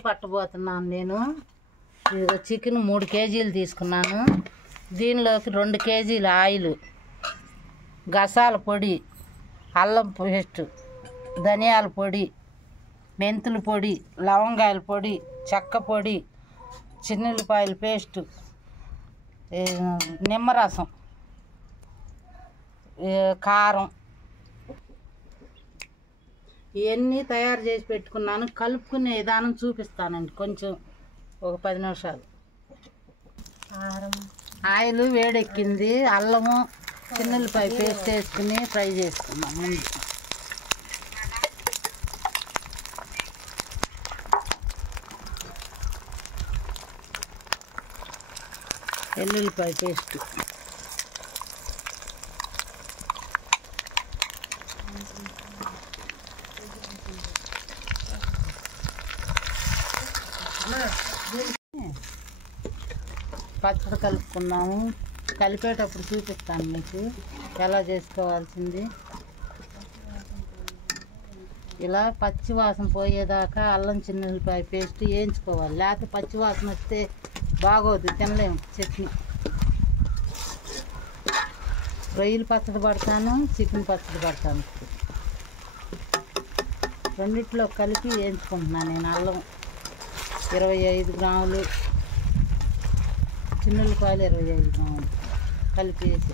లాగడ పట్టబోతున్నాను నేను. చికెన్ 3 కేజీలు తీసుకున్నాను. దీనిలోకి 2 కేజీల ఆయిల్, గసాల పొడి, అల్లం పేస్ట్, ధనియాల పొడి, మెంతుల పొడి, లవంగాయల పొడి, చెక్క పొడి, చిన్నుల్లిపాయల పేస్టు, నిమ్మరసం, కారం ఇవన్నీ తయారు చేసి పెట్టుకున్నాను. కలుపుకునే విధానం చూపిస్తానండి. కొంచెం ఒక 10 నిమిషాలు. ఆయిల్ వేడెక్కింది. అల్లము, చిన్నుల్లిపాయ పేస్ట్ వేసుకుని ఫ్రై చేసుకున్నాం. ముందు వెల్లుల్లిపాయ పేస్ట్, పచ్చడి కలుపుకున్నాము. కలిపేటప్పుడు చూపిస్తాను మీకు ఎలా చేసుకోవాల్సింది. ఇలా పచ్చి వాసన పోయేదాకా అల్లం చిన్నుల్లిపాయ పేస్ట్ వేయించుకోవాలి. లేకపోతే పచ్చి వాసన వస్తే బాగోదు, తినలేము చట్నీ. రొయ్యలు పచ్చడి పడతాను, చికెన్ పచ్చడి పడతాను. రెండిట్లో కలిపి వేయించుకుంటున్నాను నేను. అల్లం 25 గ్రాములు, చిన్నుల్లిపాయలు 25 గ్రాములు కలిపి వేసి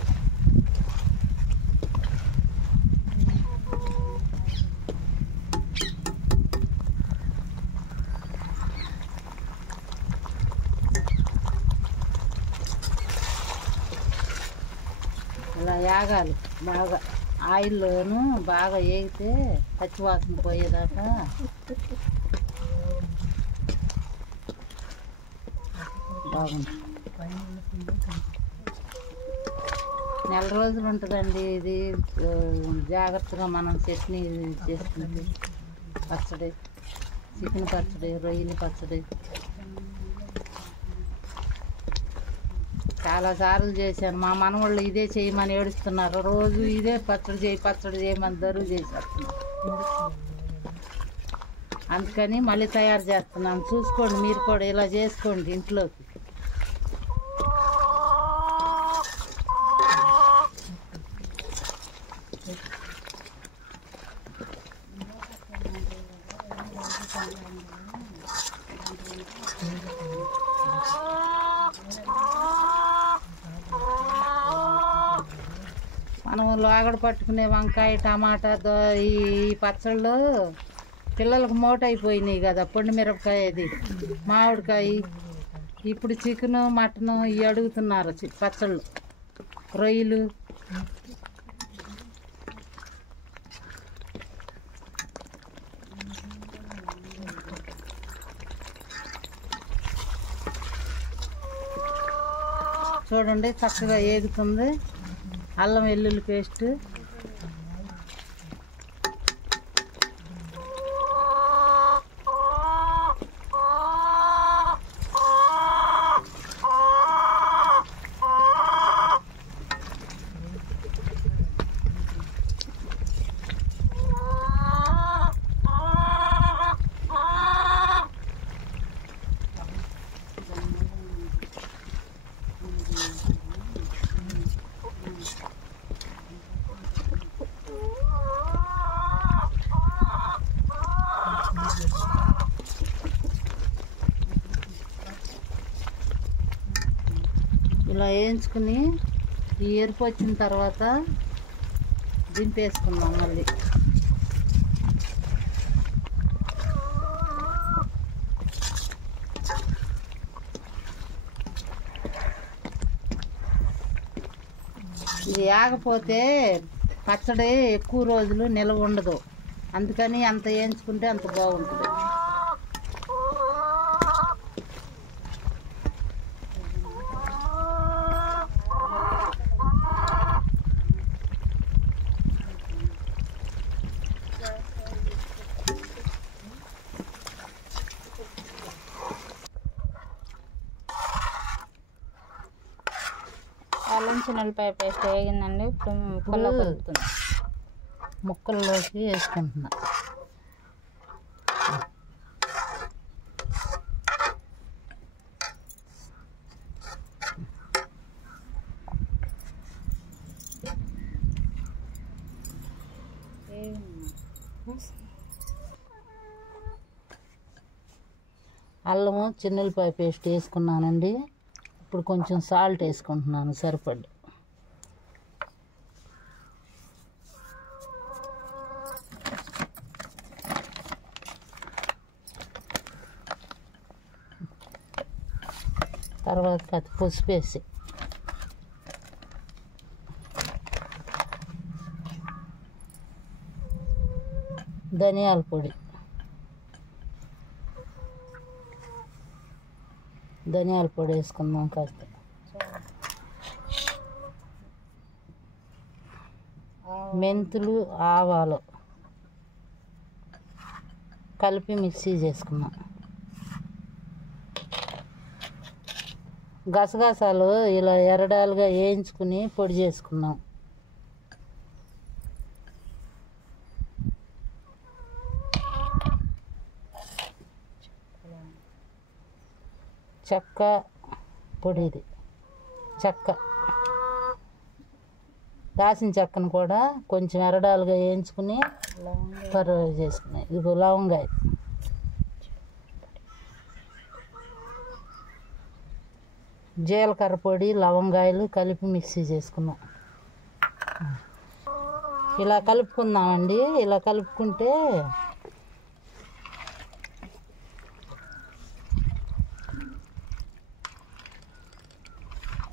ఇలా యాగాలి. బాగా ఆయిల్లోనూ బాగా వేగితే పచ్చివాసన పోయేదాకా బాగుంది. 1 నెల రోజులు ఉంటుందండి ఇది. జాగ్రత్తగా మనం చట్నీ చేసుకుంటే పచ్చడి, చికెన్ పచ్చడి, రొయ్యల పచ్చడి చాలాసార్లు చేశాను. మా మనవాళ్ళు ఇదే చేయమని ఏడుస్తున్నారు. రోజు ఇదే పచ్చడి చేయమని దరువు చేసేస్తున్నారు. అందుకని మళ్ళీ తయారు చేస్తున్నాను. చూసుకోండి, మీరు కూడా ఇలా చేసుకోండి ఇంట్లోకి. మనం లాగడ పట్టుకునే వంకాయ, టమాటా, ఈ పచ్చళ్ళు పిల్లలకు మోటైపోయినాయి కదా. పొండి మిరపకాయ, అది మామిడికాయ. ఇప్పుడు చికెను, మటను ఇవి అడుగుతున్నారు. పచ్చళ్ళు, రొయ్యలు. చూడండి చక్కగా ఏగుతుంది. అల్లం వెల్లుల్లి పేస్ట్, ఇలా వేయించుకుని ఈ ఎరుపు వచ్చిన తర్వాత దింపేసుకున్నాం. మళ్ళీ ఇది ఆగపోతే పచ్చడి ఎక్కువ రోజులు నిల్వ ఉండదు. అందుకని అంత వేయించుకుంటే అంత బాగుంటుంది. అల్లం చిన్నుల్లిపాయ పేస్ట్ వేగిందండి. ఇప్పుడు ముక్కల్లోకి వేసుకుంటున్నా. అల్లము చిన్నులపాయ పేస్ట్ వేసుకున్నానండి. ఇప్పుడు కొంచెం సాల్ట్ వేసుకుంటున్నాను సరిపడ్డ. తర్వాత పసుపు వేసి ధనియాల పొడి, వేసుకుందాం కాస్త. మెంతులు, ఆవాలు కలిపి మిక్సీ చేసుకున్నాం. గసగసాలు ఇలా ఎరడాలుగా వేయించుకుని పొడి చేసుకున్నాం. చెక్క పొడి, ఇది చెక్క, దాసిన చెక్కను కూడా కొంచెం ఎరడాలుగా వేయించుకుని పర్వ చేసుకున్నాయి. ఇది లవంగాయ, జీలకర్ర పొడి, లవంగాయలు కలిపి మిక్సీ చేసుకున్నాం. ఇలా కలుపుకుందామండి. ఇలా కలుపుకుంటే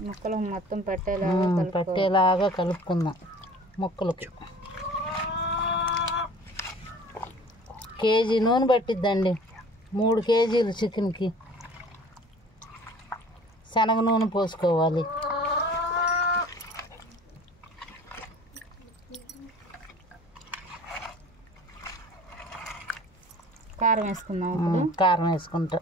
ముక్కలు మొత్తం పట్టేలాగా కలుపుకుందాం. ముక్కలకి కేజీ నూనె పట్టిద్దండి. 3 కేజీలు చికెన్కి శనగ నూనె పోసుకోవాలి. కారం వేసుకుందాం. కారం వేసుకుంటా.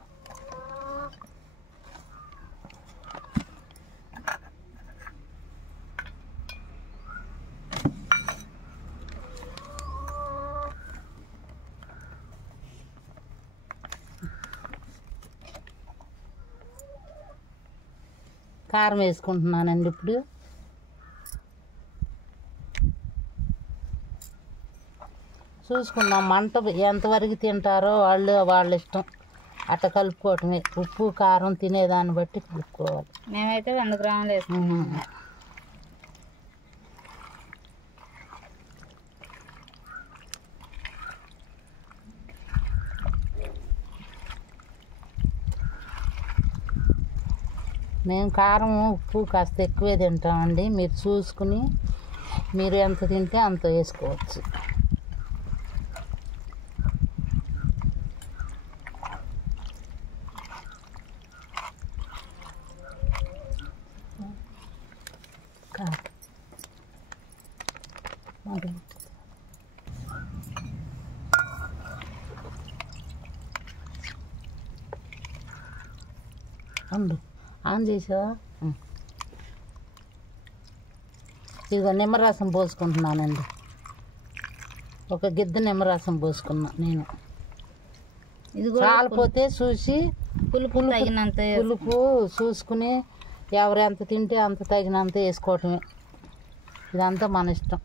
కారం వేసుకుంటున్నానండి. ఇప్పుడు చూసుకుందాం మంట ఎంతవరకు తింటారో వాళ్ళ ఇష్టం. అట్ట కలుపుకోవటమే. ఉప్పు కారం తినేదాన్ని బట్టి కలుపుకోవాలి. మేమైతే 100 గ్రాములు వేసుకున్నాం. మేము కారం ఉప్పు కాస్త ఎక్కువే తింటామండి. మీరు చూసుకుని మీరు ఎంత తింటే అంత వేసుకోవచ్చు. ఆన్ చేసావా? ఇదిగో నిమ్మరసం పోసుకుంటున్నానండి. ఒక గిద్ద నిమ్మరసం పోసుకున్నా నేను. ఇది కాలిపోతే చూసి పులుపు చూసుకుని ఎవరు ఎంత తింటే అంత తగినంత వేసుకోవటమే. ఇదంతా మన ఇష్టం.